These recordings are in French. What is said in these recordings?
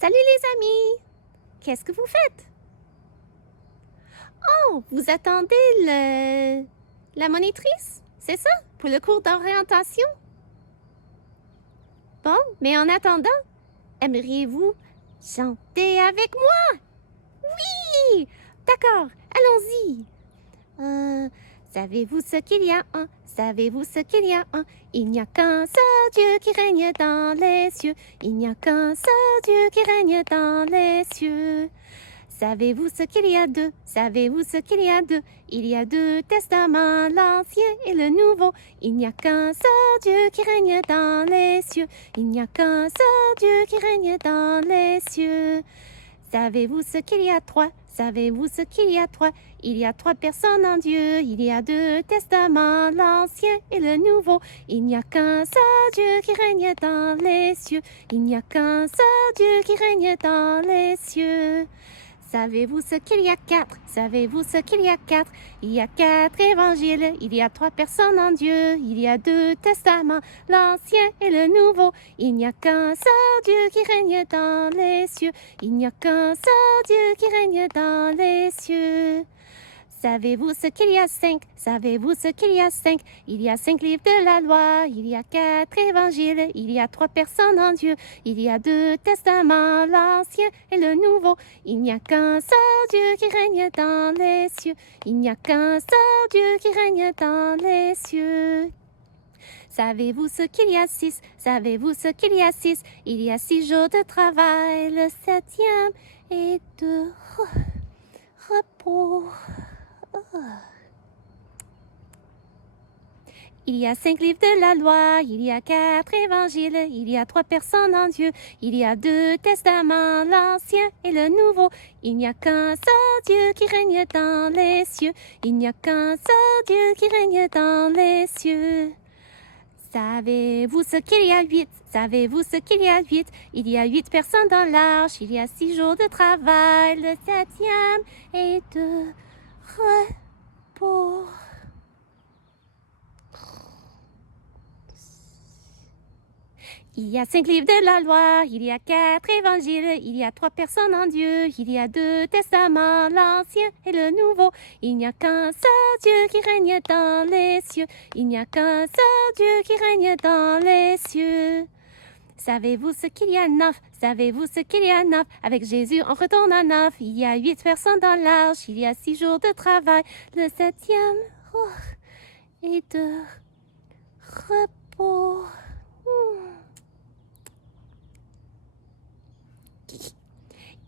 Salut les amis! Qu'est-ce que vous faites? Oh, vous attendez la monitrice? C'est ça? Pour le cours d'orientation? Bon, mais en attendant, aimeriez-vous chanter avec moi? Oui! D'accord, allons-y. Savez-vous ce qu'il y a un? Savez-vous ce qu'il y a un? Il n'y a qu'un seul Dieu qui règne dans les cieux. Il n'y a qu'un seul Dieu qui règne dans les cieux. Savez-vous ce qu'il y a deux? Savez-vous ce qu'il y a deux? Il y a deux testaments, l'Ancien et le Nouveau. Il n'y a qu'un seul Dieu qui règne dans les cieux. Il n'y a qu'un seul Dieu qui règne dans les cieux. Savez-vous ce qu'il y a trois? Savez-vous ce qu'il y a trois? Il y a trois personnes en Dieu. Il y a deux testaments, l'Ancien et le Nouveau. Il n'y a qu'un seul Dieu qui règne dans les cieux. Il n'y a qu'un seul Dieu qui règne dans les cieux. Savez-vous ce qu'il y a quatre? Savez-vous ce qu'il y a quatre? Il y a quatre évangiles, il y a trois personnes en Dieu, il y a deux testaments, l'Ancien et le Nouveau. Il n'y a qu'un seul Dieu qui règne dans les cieux, il n'y a qu'un seul Dieu qui règne dans les cieux. Savez-vous ce qu'il y a cinq? Savez-vous ce qu'il y a cinq? Il y a cinq livres de la loi, il y a quatre évangiles, il y a trois personnes en Dieu, il y a deux testaments, l'Ancien et le Nouveau. Il n'y a qu'un seul Dieu qui règne dans les cieux, il n'y a qu'un seul Dieu qui règne dans les cieux. Savez-vous ce qu'il y a six? Savez-vous ce qu'il y a six? Il y a 6 jours de travail, le 7e est de repos. Il y a 5 livres de la loi, il y a 4 évangiles, il y a 3 personnes en Dieu, il y a 2 testaments, l'Ancien et le Nouveau. Il n'y a qu'un seul Dieu qui règne dans les cieux, il n'y a qu'un seul Dieu qui règne dans les cieux. Savez-vous ce qu'il y a 8? Savez-vous ce qu'il y a 8? Il y a 8 personnes dans l'arche, il y a 6 jours de travail, le 7e est de repos. Il y a 5 livres de la loi, il y a 4 évangiles, il y a 3 personnes en Dieu, il y a 2 testaments, l'Ancien et le Nouveau. Il n'y a qu'un seul Dieu qui règne dans les cieux, il n'y a qu'un seul Dieu qui règne dans les cieux. Savez-vous ce qu'il y a 9? Savez-vous ce qu'il y a 9? Avec Jésus, on retourne à 9. Il y a 8 personnes dans l'arche, il y a 6 jours de travail, le 7e est de repos.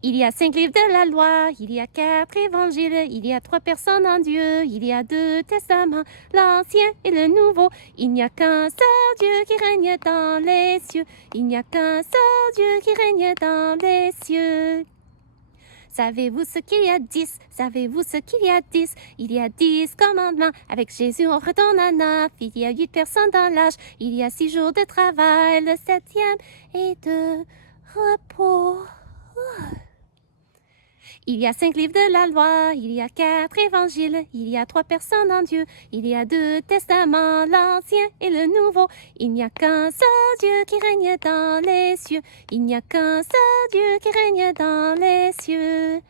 Il y a 5 livres de la loi, il y a 4 évangiles, il y a 3 personnes en Dieu, il y a 2 testaments, l'Ancien et le Nouveau. Il n'y a qu'un seul Dieu qui règne dans les cieux, il n'y a qu'un seul Dieu qui règne dans les cieux. Savez-vous ce qu'il y a 10? Savez-vous ce qu'il y a 10? Il y a 10 commandements. Avec Jésus, on retourne à 9. Il y a 8 personnes dans l'âge. Il y a 6 jours de travail. Le 7e est de repos. Il y a 5 livres de la loi, il y a 4 évangiles, il y a 3 personnes en Dieu, il y a 2 testaments, l'Ancien et le Nouveau. Il n'y a qu'un seul Dieu qui règne dans les cieux, il n'y a qu'un seul Dieu qui règne dans les cieux.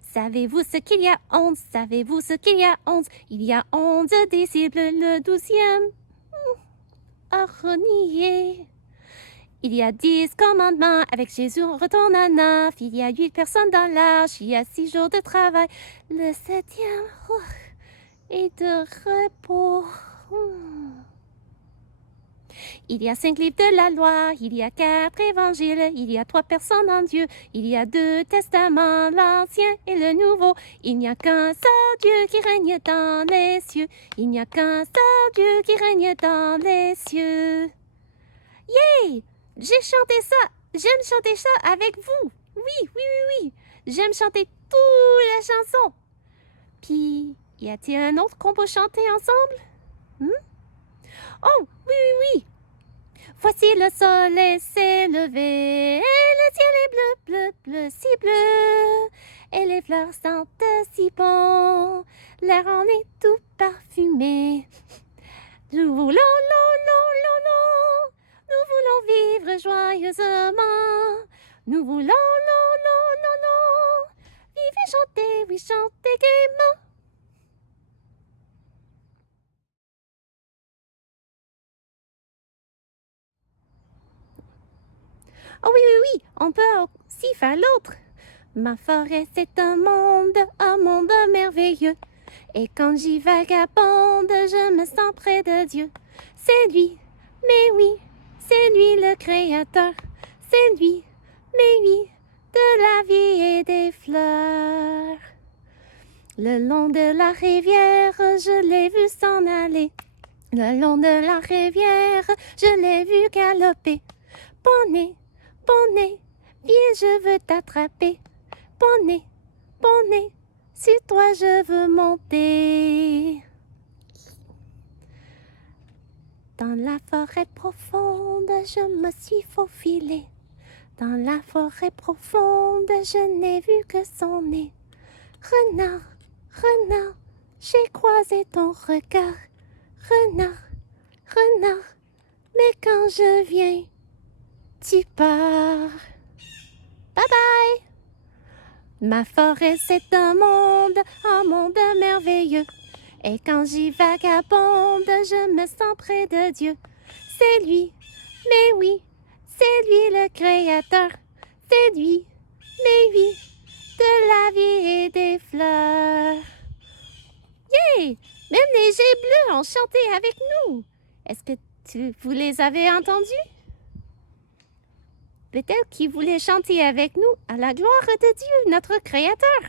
Savez-vous ce qu'il y a 11? Savez-vous ce qu'il y a 11? Il y a 11 disciples, le 12e a renié. Il y a 10 commandements, avec Jésus on retourne à 9. Il y a 8 personnes dans l'arche, il y a 6 jours de travail. Le 7e est de repos. Il y a 5 livres de la loi, il y a 4 évangiles, il y a 3 personnes en Dieu, il y a 2 testaments, l'Ancien et le Nouveau. Il n'y a qu'un seul Dieu qui règne dans les cieux, il n'y a qu'un seul Dieu qui règne dans les cieux. Yay! J'ai chanté ça, j'aime chanter ça avec vous. Oui. J'aime chanter toute la chanson. Puis, y a-t-il un autre qu'on peut chanter ensemble? Oh, oui. Voici le soleil s'est levé, et le ciel est bleu, si bleu. Et les fleurs sentent si bon, l'air en est tout parfumé. Nous voulons vivre joyeusement, Nous voulons, vivre et chanter, oui, chanter gaiement. Oh oui, oui, oui, on peut aussi faire l'autre. Ma forêt, c'est un monde merveilleux. Et quand j'y vagabonde, je me sens près de Dieu. C'est lui, mais oui, c'est lui le Créateur. C'est lui, mais oui, de la vie et des fleurs. Le long de la rivière, je l'ai vu s'en aller. Le long de la rivière, je l'ai vu galoper. Poney, poney, viens, je veux t'attraper. Poney, poney, sur toi je veux monter. Dans la forêt profonde, je me suis faufilée. Dans la forêt profonde, je n'ai vu que son nez. Renard, renard, j'ai croisé ton regard. Renard, renard, mais quand je viens, tu pars. Bye bye! Ma forêt, c'est un monde merveilleux. Et quand j'y vagabonde, je me sens près de Dieu. C'est lui, mais oui, c'est lui le Créateur. C'est lui, mais oui, de la vie et des fleurs. Yay! Même les jets bleus ont chanté avec nous. Est-ce que vous les avez entendus? Peut-être qu'ils voulaient chanter avec nous à la gloire de Dieu, notre Créateur.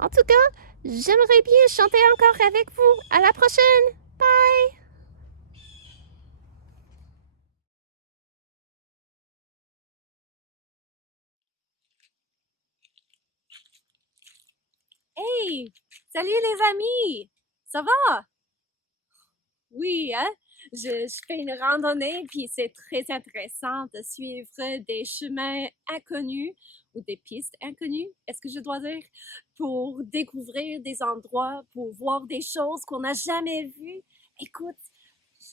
En tout cas, j'aimerais bien chanter encore avec vous. À la prochaine. Bye. Hey! Salut les amis! Ça va? Oui, hein? Je fais une randonnée, puis c'est très intéressant de suivre des chemins inconnus ou des pistes inconnues, est-ce que je dois dire, pour découvrir des endroits, pour voir des choses qu'on n'a jamais vues. Écoute,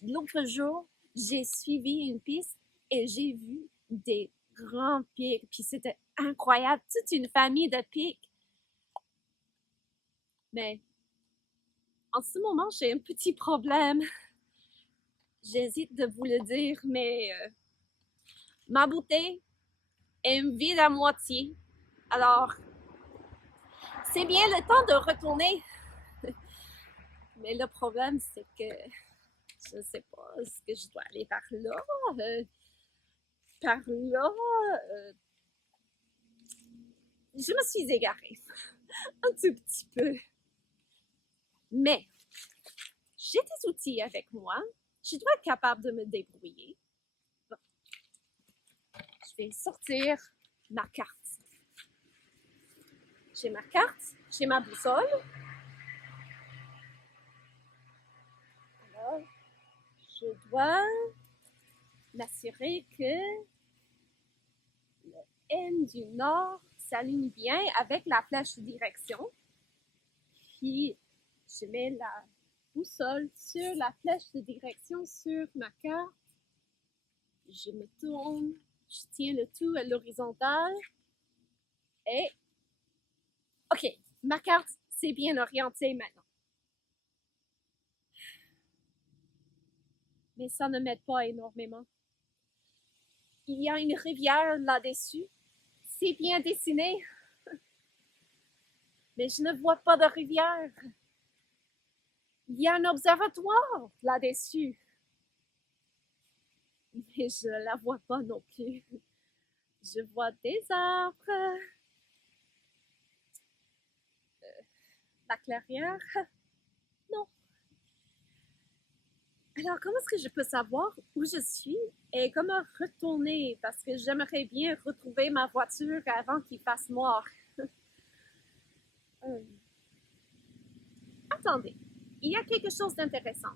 l'autre jour, j'ai suivi une piste et j'ai vu des grands pics, puis c'était incroyable, toute une famille de pics. Mais en ce moment, j'ai un petit problème. J'hésite de vous le dire, mais ma bouteille est vide à moitié. Alors, c'est bien le temps de retourner. Mais le problème, c'est que je ne sais pas, est-ce que je dois aller par là? Par là? euh, je me suis égarée. Un tout petit peu. Mais, j'ai des outils avec moi. Je dois être capable de me débrouiller. Bon. Je vais sortir ma carte. J'ai ma carte, j'ai ma boussole. Alors, je dois m'assurer que le N du Nord s'aligne bien avec la flèche de direction. Puis, je mets la boussole sur la flèche de direction sur ma carte. Je me tourne, je tiens le tout à l'horizontale. Et, OK, ma carte s'est bien orientée maintenant. Mais ça ne m'aide pas énormément. Il y a une rivière là-dessus. C'est bien dessiné. Mais je ne vois pas de rivière. Il y a un observatoire là-dessus. Mais je ne la vois pas non plus. Je vois des arbres. La clairière. Non. Alors, comment est-ce que je peux savoir où je suis et comment retourner? Parce que j'aimerais bien retrouver ma voiture avant qu'il fasse noir. Attendez, il y a quelque chose d'intéressant.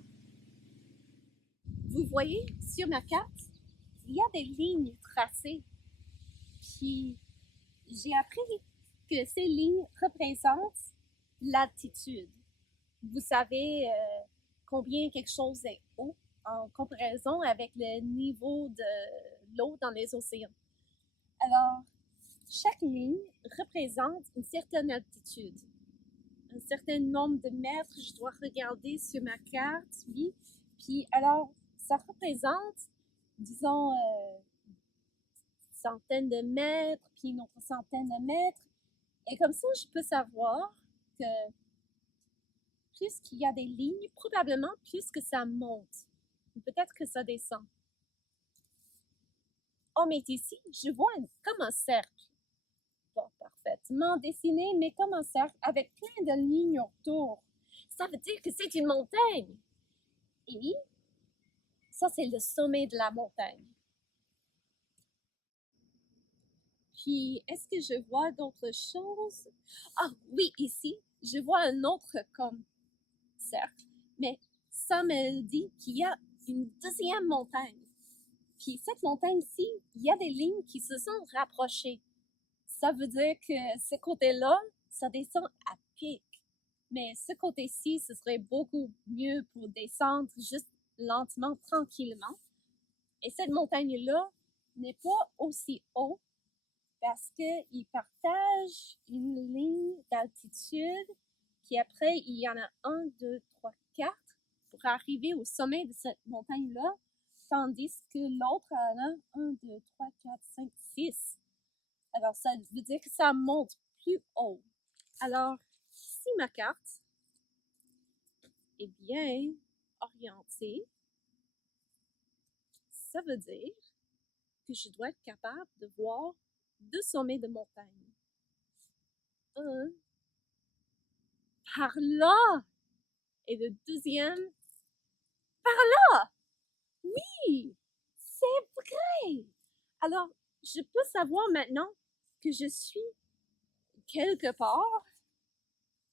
Vous voyez, sur ma carte, il y a des lignes tracées. Puis, j'ai appris que ces lignes représentent l'altitude. Vous savez combien quelque chose est haut en comparaison avec le niveau de l'eau dans les océans. Alors, chaque ligne représente une certaine altitude. Un certain nombre de mètres, je dois regarder sur ma carte, oui. Puis alors, ça représente, disons, centaines de mètres, puis une autre centaine de mètres. Et comme ça, je peux savoir que plus qu'il y a des lignes, probablement plus que ça monte. Peut-être que ça descend. Oh, mais ici, je vois comme un cercle. Pas parfaitement dessiné, mais comme un cercle avec plein de lignes autour. Ça veut dire que c'est une montagne. Et ça, c'est le sommet de la montagne. Puis, est-ce que je vois d'autres choses? Ah oui, ici, je vois un autre comme cercle, mais ça me dit qu'il y a une deuxième montagne. Puis cette montagne-ci, il y a des lignes qui se sont rapprochées. Ça veut dire que ce côté-là, ça descend à pic. Mais ce côté-ci, ce serait beaucoup mieux pour descendre juste lentement, tranquillement. Et cette montagne-là n'est pas aussi haut parce qu'ils partagent une ligne d'altitude, puis après, il y en a 1, 2, 3, 4 pour arriver au sommet de cette montagne-là, tandis que l'autre en a 1, 2, 3, 4, 5, 6. Alors, ça veut dire que ça monte plus haut. Alors, si ma carte est bien orientée, ça veut dire que je dois être capable de voir 2 sommets de montagne. Un par là et le deuxième par là. Oui, c'est vrai. Alors, je peux savoir maintenant que je suis quelque part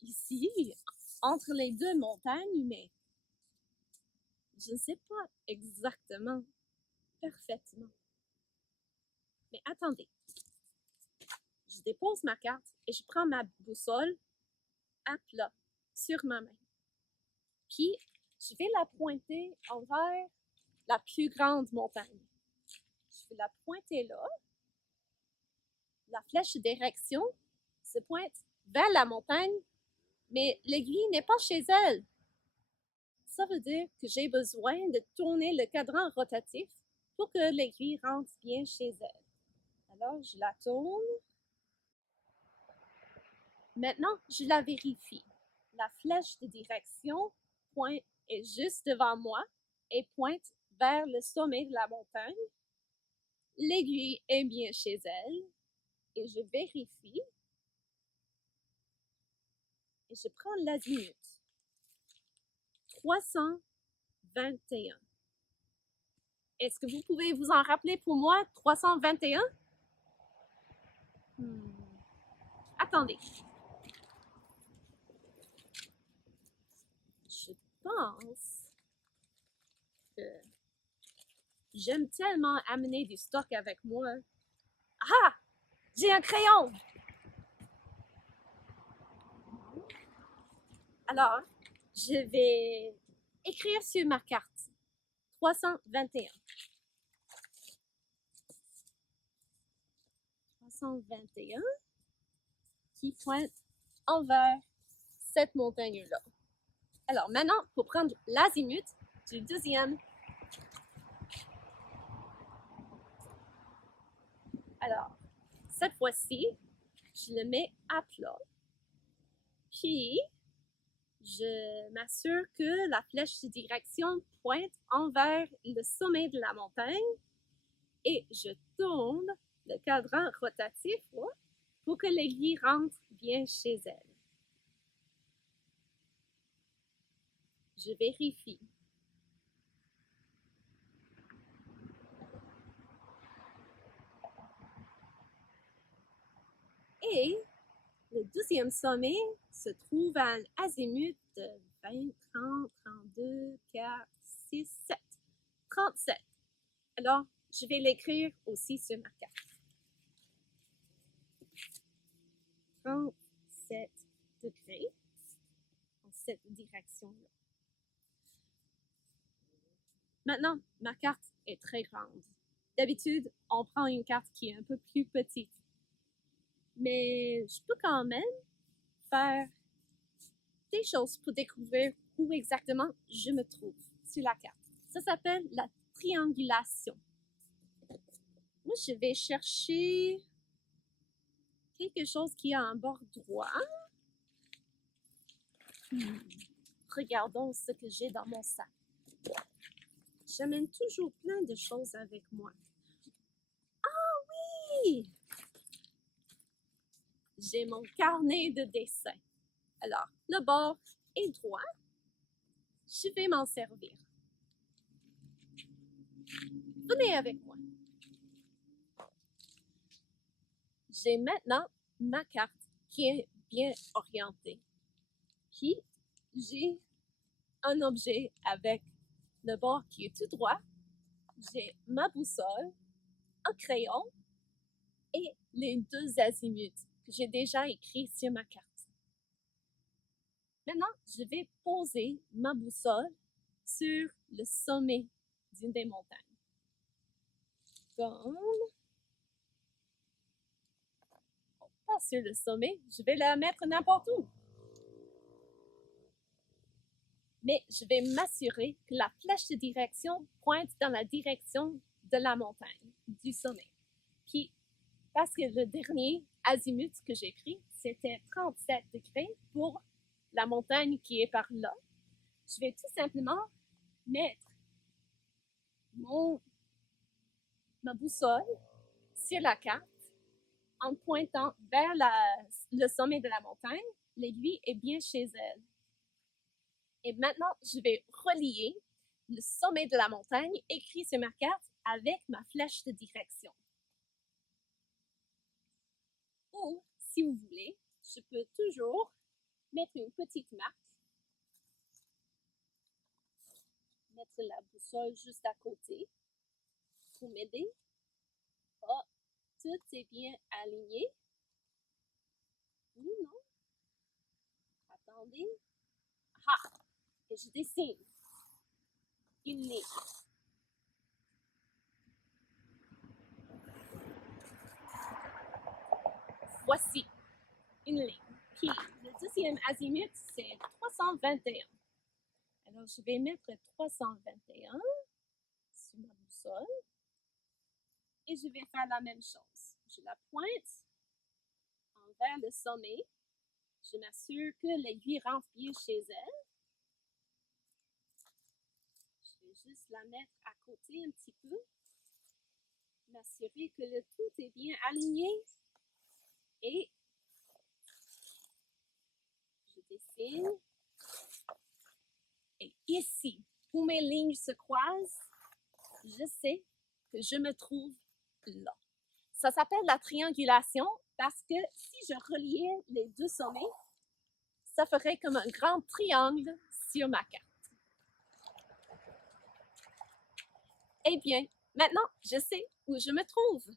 ici, entre les deux montagnes, mais je ne sais pas exactement, parfaitement. Mais attendez, je dépose ma carte et je prends ma boussole à plat sur ma main. Puis, je vais la pointer envers la plus grande montagne. Je vais la pointer là. La flèche de direction se pointe vers la montagne, mais l'aiguille n'est pas chez elle. Ça veut dire que j'ai besoin de tourner le cadran rotatif pour que l'aiguille rentre bien chez elle. Alors, je la tourne. Maintenant, je la vérifie. La flèche de direction est juste devant moi et pointe vers le sommet de la montagne. L'aiguille est bien chez elle et je vérifie et je prends l'azimut. 321. Est-ce que vous pouvez vous en rappeler pour moi, 321? Attendez. Je pense que j'aime tellement amener du stock avec moi. Ah! J'ai un crayon! Alors, je vais écrire sur ma carte 321. 321 qui pointe envers cette montagne-là. Alors maintenant, pour prendre l'azimut du deuxième. Alors, cette fois-ci, je le mets à plat. Puis, je m'assure que la flèche de direction pointe envers le sommet de la montagne et je tourne le cadran rotatif pour que l'aiguille rentre bien chez elle. Je vérifie. Et le deuxième sommet se trouve à un azimut de 20, 30, 32, 4, 6, 7. 37. Alors, je vais l'écrire aussi sur ma carte. 37 degrés en cette direction-là. Maintenant, ma carte est très grande. D'habitude, on prend une carte qui est un peu plus petite. Mais je peux quand même faire des choses pour découvrir où exactement je me trouve sur la carte. Ça s'appelle la triangulation. Moi, je vais chercher quelque chose qui a un bord droit. Regardons ce que j'ai dans mon sac. J'amène toujours plein de choses avec moi. Ah oui! J'ai mon carnet de dessin. Alors, le bord est droit. Je vais m'en servir. Venez avec moi. J'ai maintenant ma carte qui est bien orientée. Puis, j'ai un objet avec le bord qui est tout droit. J'ai ma boussole, un crayon et les deux azimuts que j'ai déjà écrits sur ma carte. Maintenant, je vais poser ma boussole sur le sommet d'une des montagnes. Comme pas sur le sommet, je vais la mettre n'importe où. Mais je vais m'assurer que la flèche de direction pointe dans la direction de la montagne, du sommet. Puis, parce que le dernier azimut que j'ai pris, c'était 37 degrés pour la montagne qui est par là, je vais tout simplement mettre ma boussole sur la carte en pointant vers le sommet de la montagne. L'aiguille est bien chez elle. Et maintenant, je vais relier le sommet de la montagne écrit sur ma carte avec ma flèche de direction. Ou, si vous voulez, je peux toujours mettre une petite marque, mettre la boussole juste à côté pour m'aider. Oh, tout est bien aligné. Oui, non? Attendez. Ah! Et je dessine une ligne. Voici une ligne. Puis, le deuxième azimut, c'est 321. Alors, je vais mettre 321 sur ma boussole et je vais faire la même chose. Je la pointe envers le sommet. Je m'assure que l'aiguille rentre bien chez elle. Je vais juste la mettre à côté un petit peu. M'assurer que le tout est bien aligné. Et je dessine. Et ici, où mes lignes se croisent, je sais que je me trouve là. Ça s'appelle la triangulation parce que si je reliais les deux sommets, ça ferait comme un grand triangle sur ma carte. Eh bien, maintenant, je sais où je me trouve.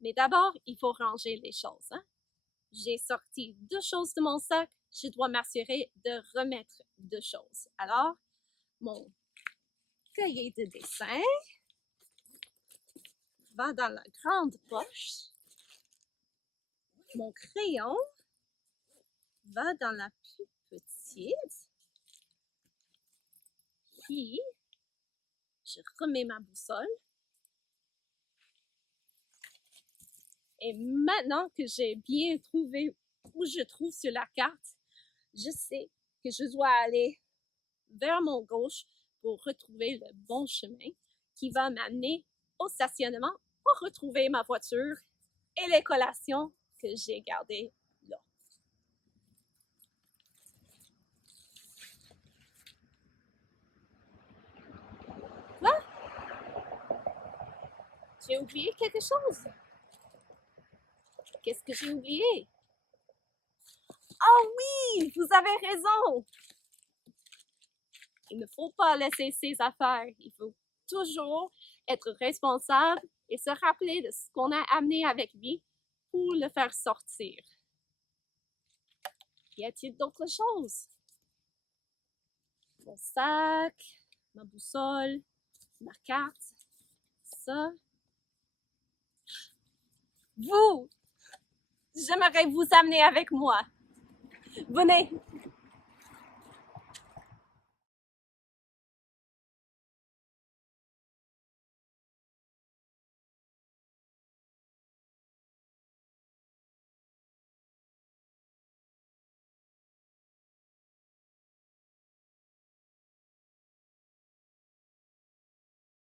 Mais d'abord, il faut ranger les choses. J'ai sorti 2 choses de mon sac. Je dois m'assurer de remettre 2 choses. Alors, mon cahier de dessin va dans la grande poche. Mon crayon va dans la plus petite. Puis, je remets ma boussole. Et maintenant que j'ai bien trouvé où je trouve sur la carte, je sais que je dois aller vers mon gauche pour retrouver le bon chemin qui va m'amener au stationnement pour retrouver ma voiture et les collations que j'ai gardées là. Quoi? J'ai oublié quelque chose. Qu'est-ce que j'ai oublié? Ah oui, vous avez raison. Il ne faut pas laisser ses affaires. Il faut toujours être responsable et se rappeler de ce qu'on a amené avec lui pour le faire sortir. Y a-t-il d'autres choses? Mon sac, ma boussole, ma carte, ça. Vous, j'aimerais vous amener avec moi. Venez.